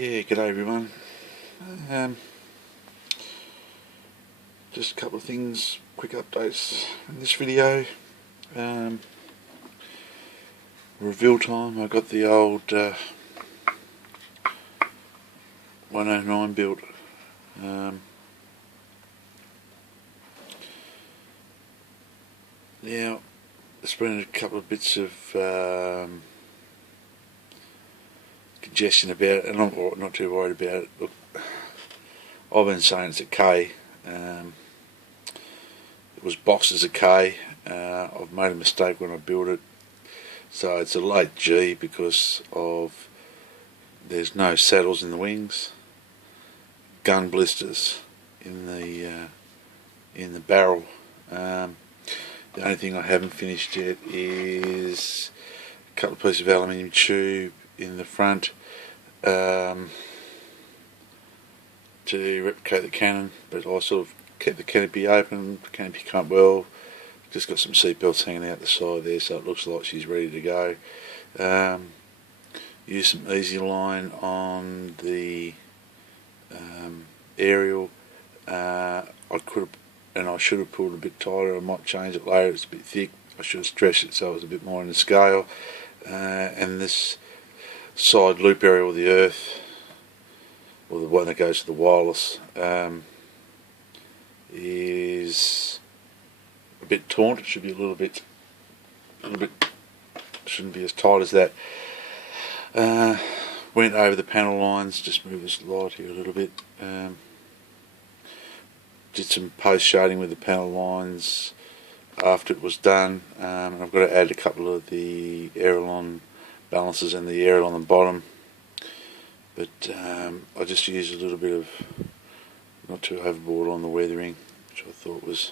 Yeah, g'day everyone. Um, just a couple of things, quick updates in this video. Reveal time. I got the old 109 built. Now, there's been a couple of bits of congestion about it, and I'm not too worried about it. Look, I've been saying it's a K. It was boxed as a K. I've made a mistake when I built it, so it's a late G because of there's no saddles in the wings, gun blisters in the barrel. The only thing I haven't finished yet is a couple of pieces of aluminium tube in the front to replicate the cannon, but I sort of kept the canopy open. The canopy come well. Just got some seat belts hanging out the side there, so it looks like she's ready to go. Use some easy line on the aerial. I could have, and I should have pulled a bit tighter. I might change it later. It's a bit thick. I should have stretched it so it was a bit more in the scale. And this side loop area with the earth, or the one that goes to the wireless, is a bit taut. It should be a little bit, shouldn't be as tight as that. Went over the panel lines, just move this light here a little bit. Did some post shading with the panel lines after it was done, and I've got to add a couple of the aileron balances and the aerial on the bottom, but I just used a little bit of, not too overboard on the weathering, which I thought was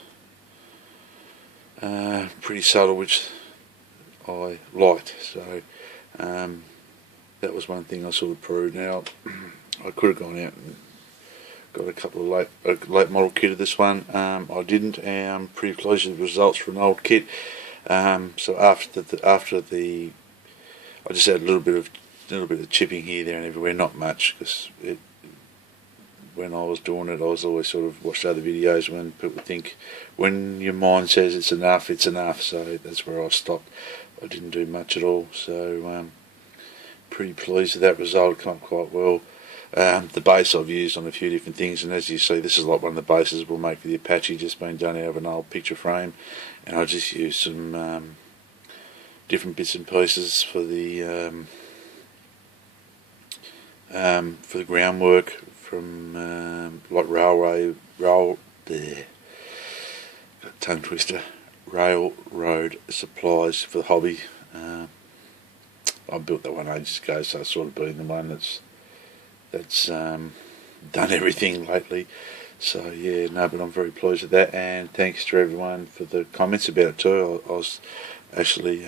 pretty subtle, which I liked. So that was one thing I sort of proved. Now I could have gone out and got a couple of late model kit of this one. I didn't, and I'm pretty pleased with the results for an old kit. So after the I just had a little bit of chipping here, there, and everywhere. Not much, because when I was doing it, I was always sort of watched other videos when people think when your mind says it's enough, it's enough. So that's where I stopped. I didn't do much at all. So pretty pleased with that result. It came up quite well. The base I've used on a few different things, and as you see, this is like one of the bases we'll make for the Apache, just been done out of an old picture frame, and I just used some different bits and pieces for the groundwork from like railroad supplies for the hobby. I built that one ages ago, so it's sort of been the one that's done everything lately. So yeah, no, but I'm very pleased with that, and thanks to everyone for the comments about it too. I was actually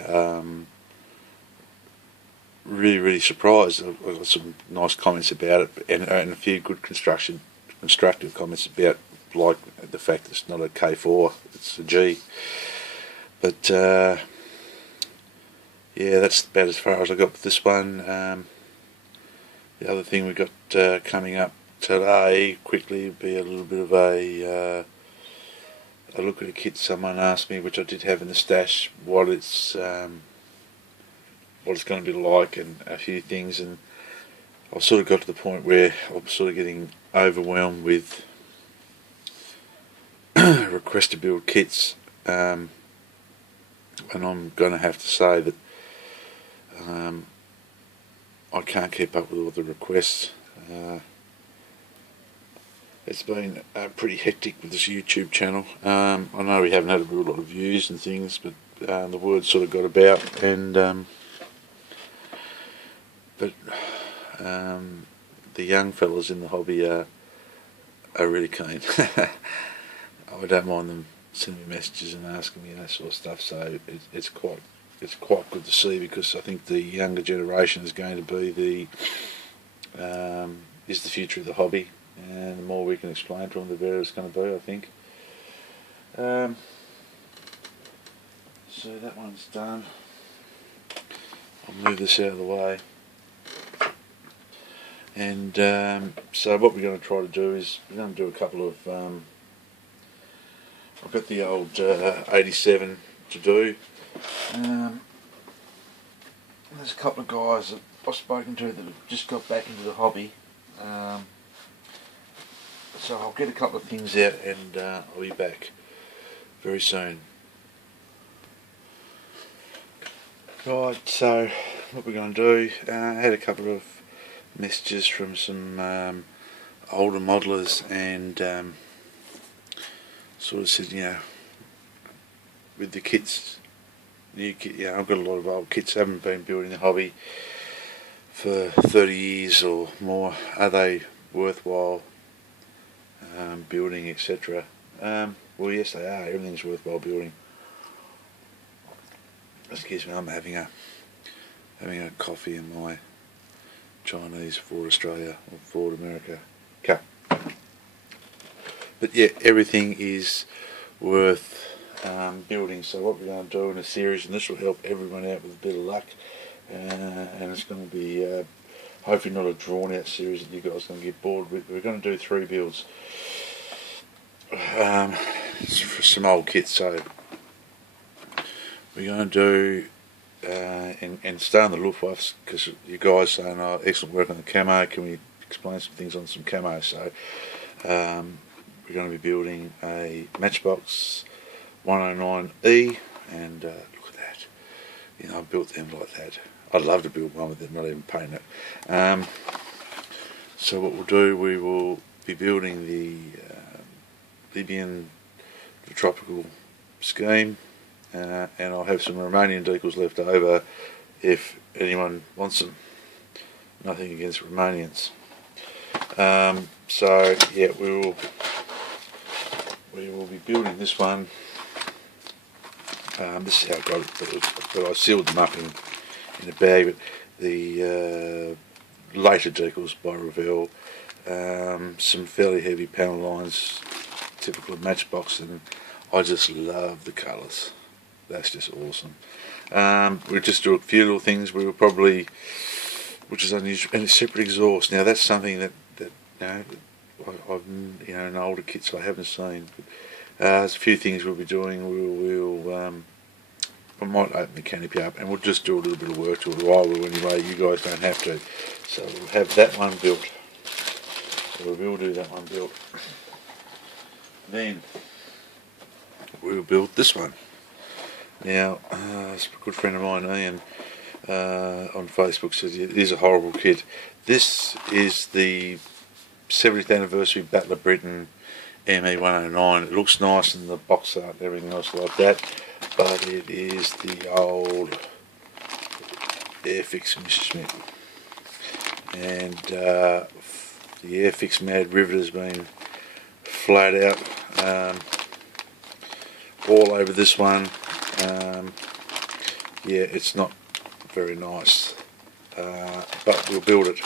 really surprised. I got some nice comments about it, and a few good constructive comments about, like, the fact that it's not a K4, it's a G. But yeah, that's about as far as I got with this one. The other thing we got coming up today, quickly, would be a little bit of a look at a kit someone asked me, which I did have in the stash, what it's going to be like, and a few things. And I've sort of got to the point where I'm sort of getting overwhelmed with request to build kits, and I'm going to have to say that I can't keep up with all the requests. It's been pretty hectic with this YouTube channel. I know we haven't had a real lot of views and things, but the word sort of got about, and but the young fellas in the hobby are really keen. I don't mind them sending me messages and asking me that sort of stuff. So it's quite good to see, because I think the younger generation is going to be is the future of the hobby, and the more we can explain to them, the better it's going to be, I think. So that one's done. I'll move this out of the way. And so what we're going to try to do is we're going to do a couple of I've got the old 87 to do. There's a couple of guys that I've spoken to that have just got back into the hobby, so I'll get a couple of things out and I'll be back very soon. Right, so what we're going to do, I had a couple of messages from some older modelers, and sort of said, with the kits, new kit, I've got a lot of old kits, haven't been building the hobby for 30 years or more, are they worthwhile building, etc. Well, yes they are, everything's worthwhile building. Excuse me, I'm having a coffee in my Chinese Ford Australia or Ford America cup. But yeah, everything is worth building. So what we're going to do in a series, and this will help everyone out with a bit of luck, and it's going to be hopefully not a drawn out series that you guys are going to get bored with. We're going to do 3 builds for some old kits. So we're going to do and stay on the Luftwaffe, because you guys saying, oh, excellent work on the camo, can we explain some things on some camo? So we're going to be building a Matchbox 109E, and look at that, I built them like that. I'd love to build one with it, not even paint it. So what we'll do, we will be building the Libyan tropical scheme, and I'll have some Romanian decals left over if anyone wants them. Nothing against Romanians. So yeah, we will be building this one. This is how I got it, but I sealed them up in a bag. But the later decals by Revell, some fairly heavy panel lines, typical of Matchbox, and I just love the colours. That's just awesome. We'll just do a few little things. We will probably, which is unusual, and a separate exhaust. Now that's something that I've in older kits I haven't seen. But, there's a few things we'll be doing. I might open the canopy up and we'll just do a little bit of work to it while we're anyway. You guys don't have to. So we'll have that one built. So we will do that one built. Then we will build this one. Now, it's a good friend of mine, Ian, on Facebook, says it is a horrible kit. This is the 70th anniversary Battle of Britain ME109. It looks nice in the box art and everything else like that, but it is the old Airfix Mr. Smith. And the Airfix Mad Rivet has been flat out all over this one. Yeah, it's not very nice, but we'll build it.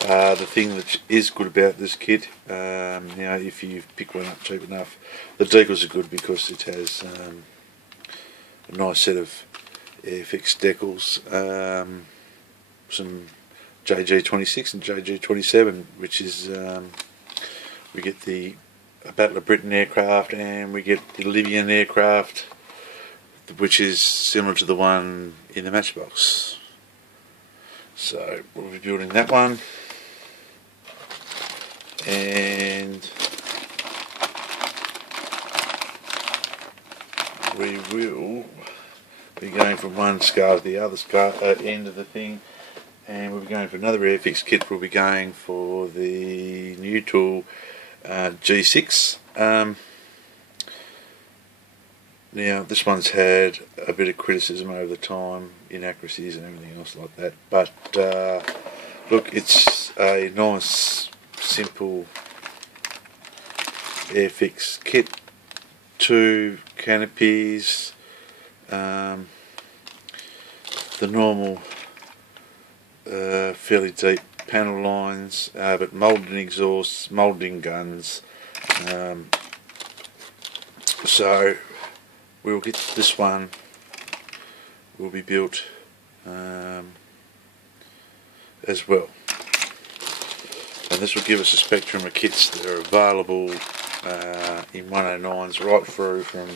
The thing that is good about this kit, if you pick one up cheap enough, the decals are good because it has a nice set of Airfix decals, some JG26 and JG27, which is we get the Battle of Britain aircraft and we get the Libyan aircraft, which is similar to the one in the Matchbox. So we'll be building that one, and we will be going from one scar to the other scar end of the thing, and we'll be going for another Airfix kit. We'll be going for the new tool G6. Now this one's had a bit of criticism over the time, inaccuracies and everything else like that, but look, it's a nice simple Airfix kit. 2 canopies, the normal fairly deep panel lines, but moulded exhausts, moulded guns. So we will get this one, will be built as well. this will give us a spectrum of kits that are available in 109s right through from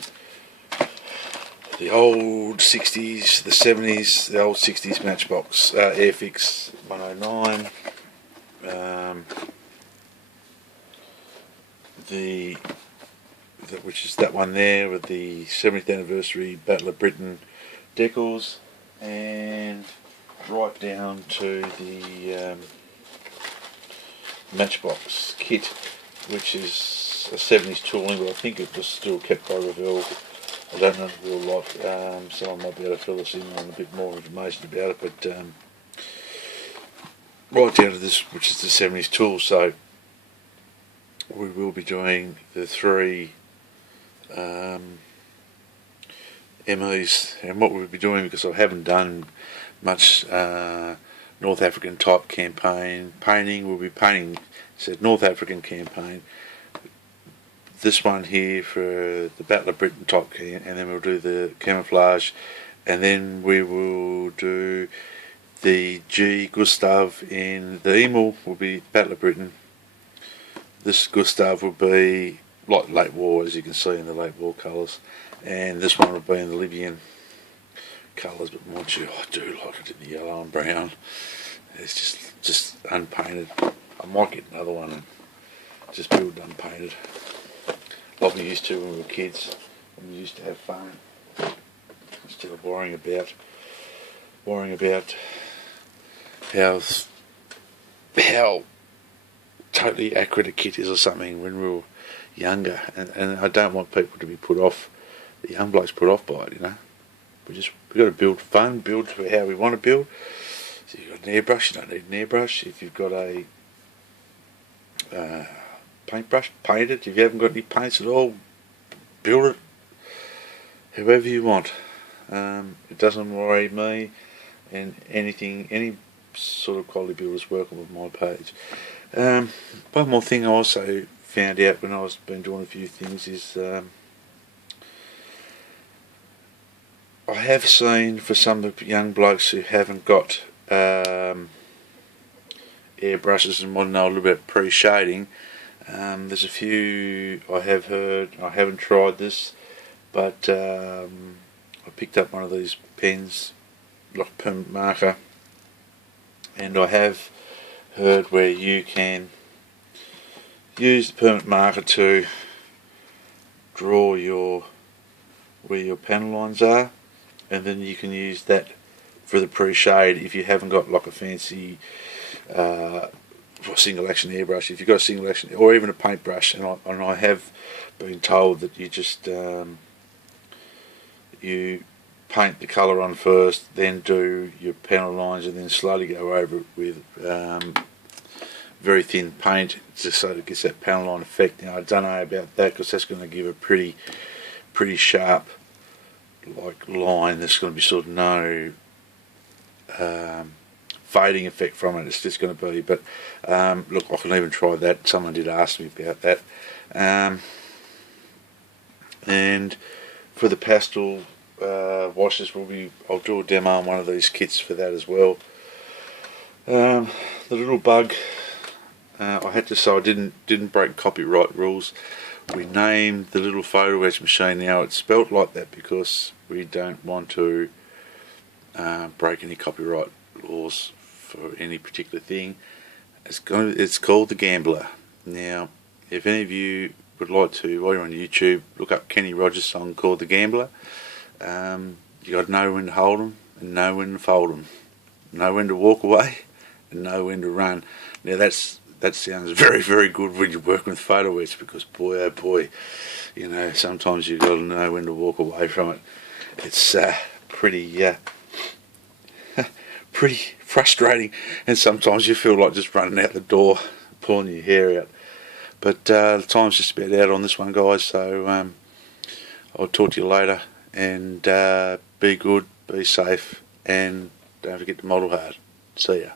the old 60s, the 70s, the old 60s Matchbox, Airfix 109, which is that one there with the 70th anniversary Battle of Britain decals, and right down to the Matchbox kit, which is a 70s tooling, but I think it was still kept by Revell. I don't know the real lot. Someone might be able to fill us in on a bit more information about it, but right down to this, which is the 70s tool. So we will be doing the 3 MEs, and what we'll be doing, because I haven't done much North African type campaign painting, we'll be painting, said North African campaign, this one here for the Battle of Britain type, and then we'll do the camouflage, and then we will do the G Gustav in the Emil will be Battle of Britain. This Gustav will be like late war, as you can see in the late war colours, and this one will be in the Libyan colours, but mind you, I do like it in the yellow and brown. It's just unpainted. I might get another one and just build unpainted, like we used to when we were kids, when we used to have fun instead of worrying about how totally accurate a kit is or something when we were younger, and I don't want people to be put off, the young blokes put off by it, you know. We've got to build fun, build to how we want to build. So you've got an airbrush, you don't need an airbrush. If you've got a paintbrush, paint it. If you haven't got any paints at all, build it however you want. It doesn't worry me, and any sort of quality build is welcome with my page. One more thing I also found out when I was been doing a few things is I have seen for some of the young blokes who haven't got airbrushes and want to know a little bit about pre-shading, there's a few I have heard. I haven't tried this, but I picked up one of these pens, like permanent marker, and I have heard where you can use the permanent marker to draw where your panel lines are, and then you can use that for the pre-shade if you haven't got like a fancy single action airbrush. If you've got a single action or even a paintbrush, and I have been told that you just you paint the colour on first, then do your panel lines, and then slowly go over it with very thin paint, just so it gets that panel line effect. Now I don't know about that, because that's going to give a pretty sharp like line. There's going to be sort of no fading effect from it. It's just going to be, but look, I can even try that. Someone did ask me about that. And for the pastel washes, I'll do a demo on one of these kits for that as well. The little bug, I had to say I didn't break copyright rules. We named the little photo etch machine now. It's spelt like that because we don't want to break any copyright laws for any particular thing. It's called the Gambler. Now, if any of you would like to, while you're on YouTube, look up Kenny Rogers' song called The Gambler. You got to know when to hold 'em and know when to fold 'em, know when to walk away and know when to run. Now that sounds very, very good when you're working with photo etch, because boy oh boy, you know, sometimes you've got to know when to walk away from it. It's pretty frustrating, and sometimes you feel like just running out the door, pulling your hair out. But the time's just about out on this one, guys, so I'll talk to you later, and be good, be safe, and don't forget to model hard. See ya.